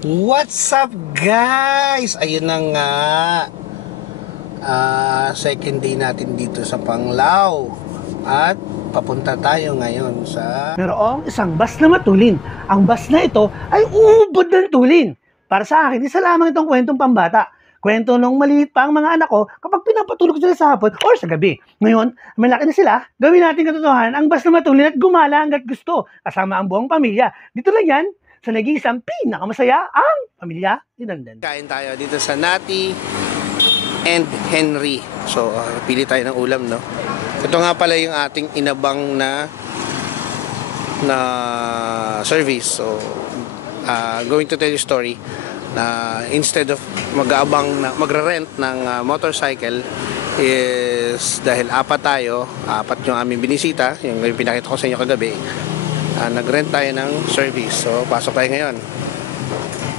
What's up guys? Ayun na nga, second day natin dito sa Panglao. At papunta tayo ngayon sa... Merong isang bus na matulin. Ang bus na ito ay uubod ng tulin. Para sa akin, isa lamang itong kwentong pambata. Kwento nung maliit pa ang mga anak ko kapag pinapatulog sila sa hapon or sa gabi. Ngayon, malaki na sila, gawin natin katotohanan ang bus na matulin at gumala hanggat gusto. Kasama ang buong pamilya. Dito lang yan, sa nag-iisang pinakamasaya ang pamilya ni Dandan. Kain tayo dito sa Nati and Henry. So, pili tayo ng ulam, no? Ito nga pala yung ating inabang na service. So, going to tell you a story na instead of magre-rent ng motorcycle is dahil apat yung aming binisita, yung pinakita ko sa inyo kagabi, nag-rent tayo ng service. So, pasok tayo ngayon.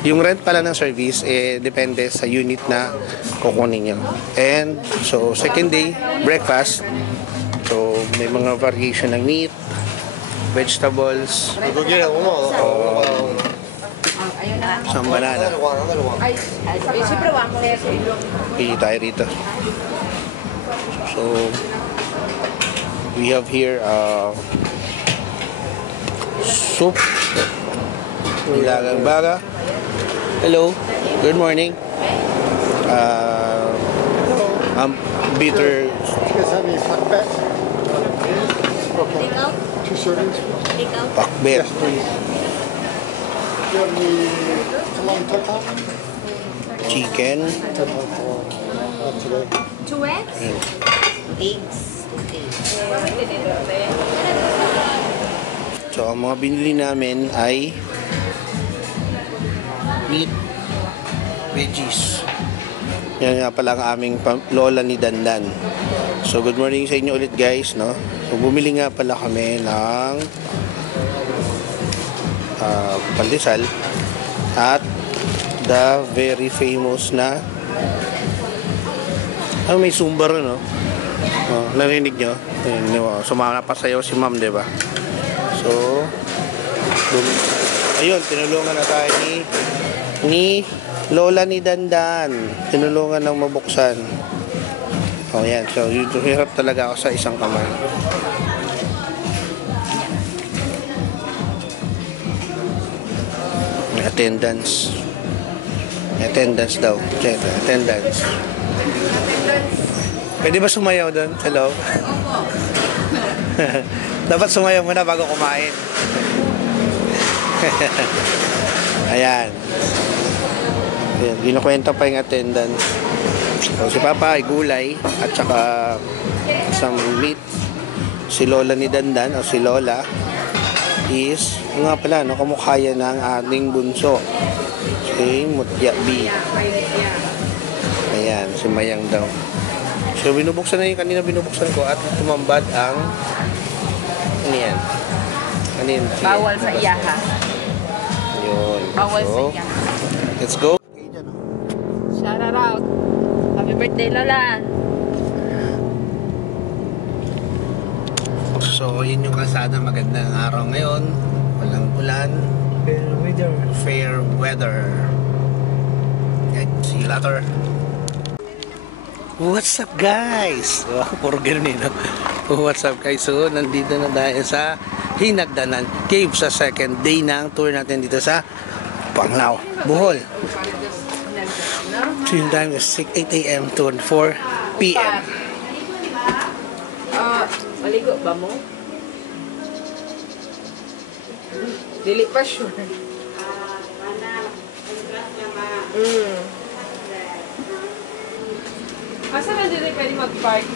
Yung rent pala ng service, depende sa unit na kukunin nyo. And, so, second day, breakfast. So, may mga variation ng meat, vegetables, isang banana. Pili tayo rito. So, we have here soup, nilagang baga. Hello, good morning. Bitter pakbet. Chicken. 2 eggs? Eggs. So, ang mga binili namin ay meat, veggies. Yan nga pala ang aming lola ni Dandan. So, good morning sa inyo ulit guys, no? So, bumili nga pala kami ng pandesal at the very famous na may sumbar, no? Narinig nyo? Sumama pa sayo si ma'am, diba? So, ayun, tinulungan na tayo ni lola ni Dandan. Tinulungan ng mabuksan. Oh, yan. So, hirap talaga ako sa isang kamay. May attendance. May attendance daw. Attendance. Pwede ba sumayaw doon? Hello? Dapat sumayaw muna bago kumain. Ayan. Ayan. Ginukwenta pa yung attendance. So, si Papa ay gulay at saka isang meat. Si Lola ni Dandan o si Lola is nga pala, no, kamukha yan ng ating bunso. Si Mutya B. Ayan, si Mayang daw. So, binubuksan na yung kanina binubuksan ko at tumambad ang ano yan? Ano yun? Bawal sa iyaha. Yun. Bawal So, sa iyaha. let's go. Shout out. Happy birthday, Lola. So, yun yung kalsada. Magandang araw ngayon. Walang ulan. Fair weather. Okay, see you later. What's up guys? Puro ganun no? What's up guys? So, nandito na tayo sa Hinagdanan Cave sa second day ng tour natin dito sa Panglao, Bohol. So, yung time is 8 a.m. to 4 p.m. Maligo ba mo? Dili pa sure. Asa na dili pwede mag-park?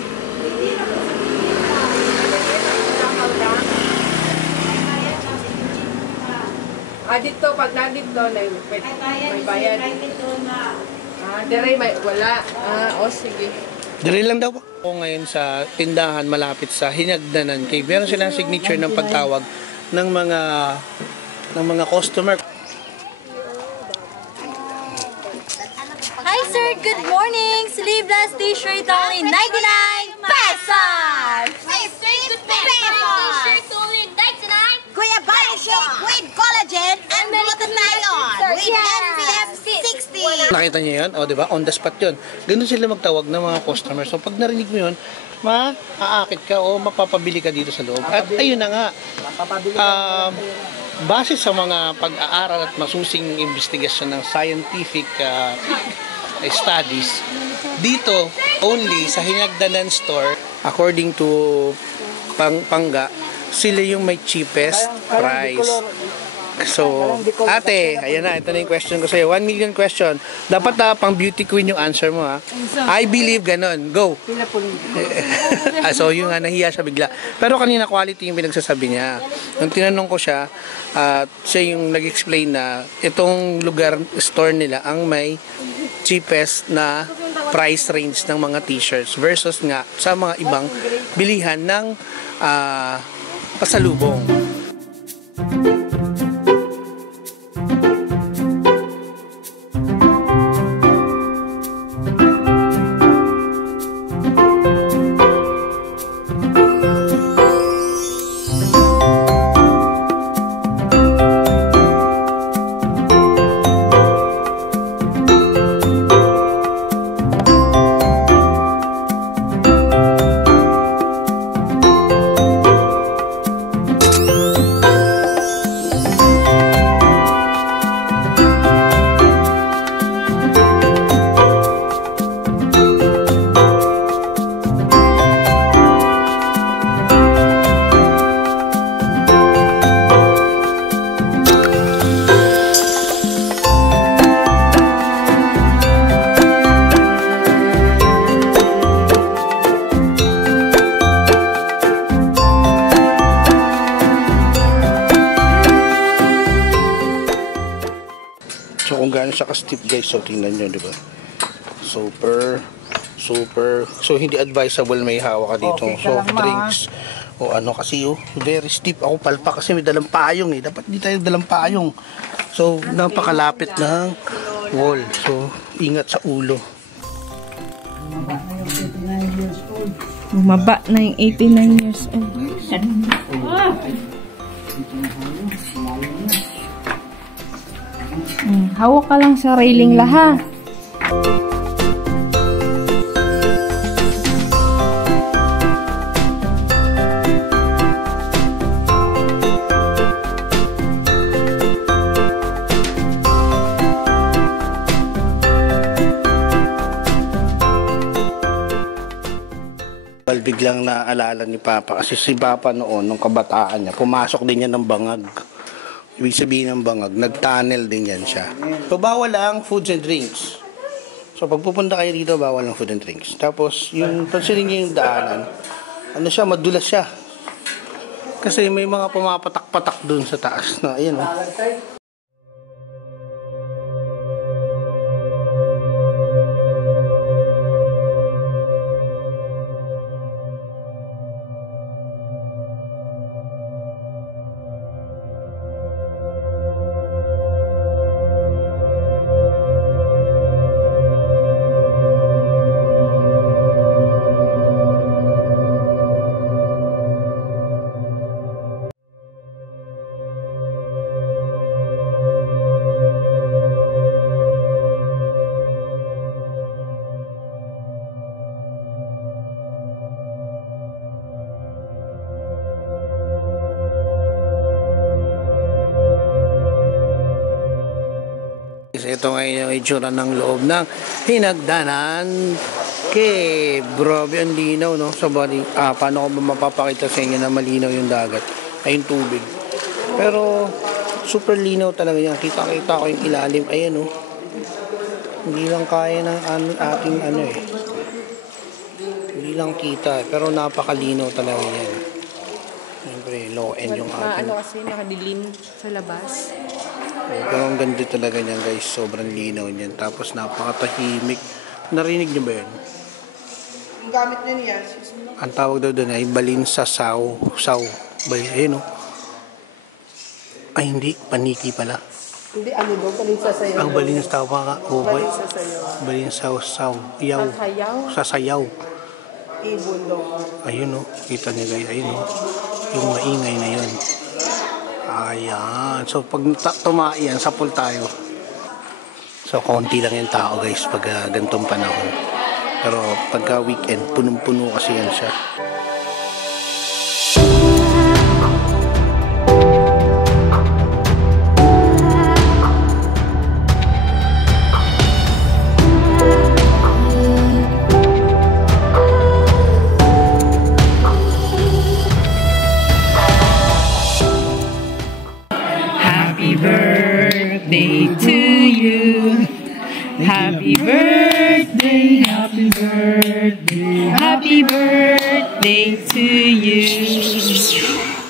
Dito, pag na-dito, may bayad. Dire may wala. O sige. Dali lang daw po. Ako ngayon sa tindahan malapit sa Hinagdanan Cave. Meron silang signature ng pagtawag ng mga customer. Hi sir, good morning! Sleeveless t-shirt only 99 pesos! Hey, 3 pesos! T-shirt only 99 Kuya Body Shake with collagen and glutathione with 60. Nakita niyo yun? O, di ba? On the spot yun. Ganun sila magtawag ng mga customer. So, pag narinig mo yun, maaakit ka o mapapabili ka dito sa loob. At ayun na nga, base sa mga pag-aaral at masusing investigasyon ng scientific studies, dito, only sa Hinagdanan store, according to Pangga, sila yung may cheapest price. So, ate, ayan na, ito na yung question ko sa'yo. 1 million question. Dapat pang beauty queen yung answer mo, ha? I believe ganon. Go! So, yung nahiya siya bigla. Pero kanina quality yung pinagsasabi niya. Nung tinanong ko siya, siya yung nag-explain na itong lugar, store nila, ang may cheapest na price range ng mga t-shirts versus nga sa mga ibang bilihan ng pasalubong. So kung gaano siya ka-steep guys, so tingnan nyo, di ba? Super. So hindi advisable may hawak ka dito. Soft drinks. O ano kasi very steep. Ako palpa kasi may dalang payong eh. Dapat di tayo dalang payong. So napakalapit ng wall. So ingat sa ulo. Bumaba na yung 89 years old. Hawak ka lang sa railing laha. Biglang naalala ni Papa kasi si Papa noon, nung kabataan niya, pumasok din yan ng bangag. Ibig sabihin ng bangag, nag-tunnel din yan siya. So, bawal ang foods and drinks. So, pag pupunta kayo dito, bawal ang food and drinks. Tapos, yung pansinin niyo yung daanan, ano siya, madulas siya. Kasi may mga pumapatak-patak dun sa taas. No? Ayan, oh. Ito ngayon yung itsura ng loob ng Hinagdanan Cave. Grabe ang linaw, no? So, paano ko ba mapapakita sa inyo na malinaw yung dagat? Ay, yung tubig. Pero, super linaw talaga yan. Kita-kita ko yung ilalim. Ayan, no? Hindi lang kaya ng ating Hindi lang kita. Pero, napakalinaw talaga yan. Siyempre, low end yung ating. Kasi nakadilim sa labas. Pero ang ganda talaga niyan guys, sobrang linaw niyan. Tapos napakatahimik. Narinig niyo ba yan? Ang gamit niya Ang tawag daw doon ay balinsasaw. Ayun, no? Ay hindi, paniki pala. Hindi, ano daw, balinsasayaw. Ang balinsasaw mga balinsasaw. Yaw. Sasayaw. Ibon daw. Ayun, no? Kita niyo guys, ayun, no? Yung maingay na yun. Ayan. So, pag tumaiyan, sapul tayo. So, konti lang yung tao guys pag ganitong panahon. Pero pagka weekend, punong-puno kasi yan siya. Happy birthday to you. Happy birthday, happy birthday, happy birthday to you.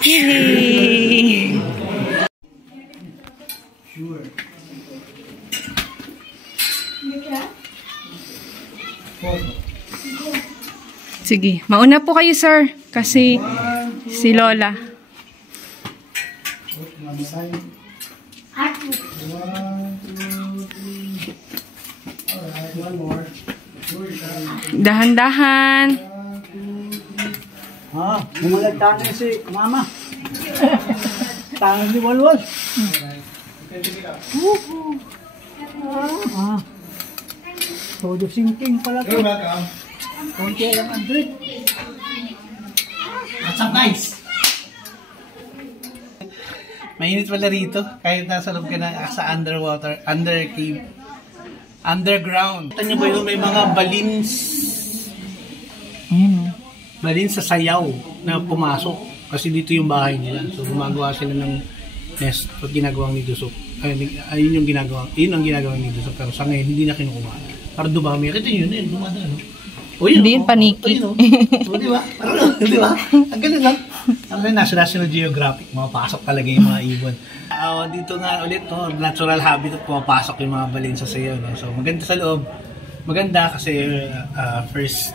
Yay! Sige, mauna po kayo, sir, kasi si Lola. Dahan-dahan. Bumalag tangan si Mama. Tangan si Walwal. Todo sinking pala to. Konti lang Andre. What's up guys? Mainit pala rito kahit nasa loob ka na sa underwater, underground. Kita nyo ba yun, may mga balins. Balins sa sayaw na pumasok. Kasi dito yung bahay nila. So gumagawa sila ng nest pag ginagawang ni Dusok. Ayun yung ginagawa. Yun ang ginagawa ni Dusok. Pero sa ngayon, hindi na kinukuha. Para dumami. Kita nyo yun, dumadaan. O yun, Hindi yun paniki. O di ba? Di ba? Ang galing lang. Ang National Geographic, mapasok talaga yung mga ibon. Dito nga ulit, no, natural habitat, pumapasok yung mga balin sa sayo. No? So maganda sa loob. Maganda kasi first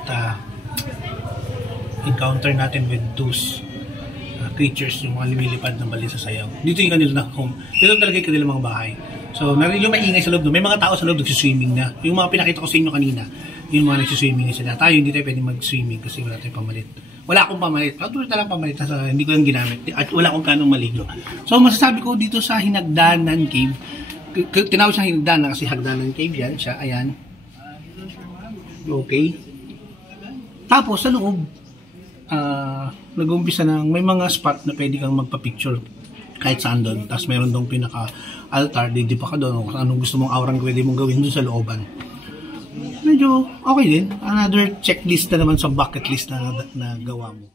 encounter natin with those creatures, yung mga lumilipad ng balin sa sayaw. Dito yung kanila na home. Dito talaga yung kanilang mga bahay. So yung maingay sa loob, may mga tao sa loob nagsiswimming na. Yung mga pinakita ko sa inyo kanina, yung mga nagsiswimming na sila. Tayo hindi tayo pwede mag-swimming kasi wala tayong pamalit. Wala akong pamalit. Patuloy na lang pamalit. Hindi ko yung ginamit. At wala akong kanong maligo. So masasabi ko dito sa Hinagdanan Cave, tinawag siya Hinagdanan kasi Hagdanan Cave yan siya. Ayan. Okay. Tapos sa loob, nag-umpisa ng may mga spot na pwede kang magpa-picture kahit saan doon. Tapos mayroon doon pinaka-altar. Di pa ka doon. Kung anong gusto mong aurang pwede mong gawin doon sa looban. Medyo okay din. Another checklist na naman sa bucket list na gawa mo.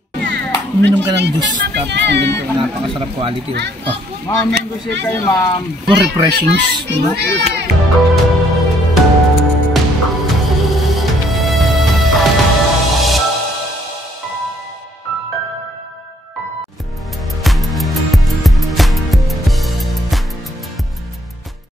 Uminom ka ng juice tapos ang ganito, napakasarap quality. Oh. Ma'am, mango shake kayo, ma'am. Refreshings. Diba?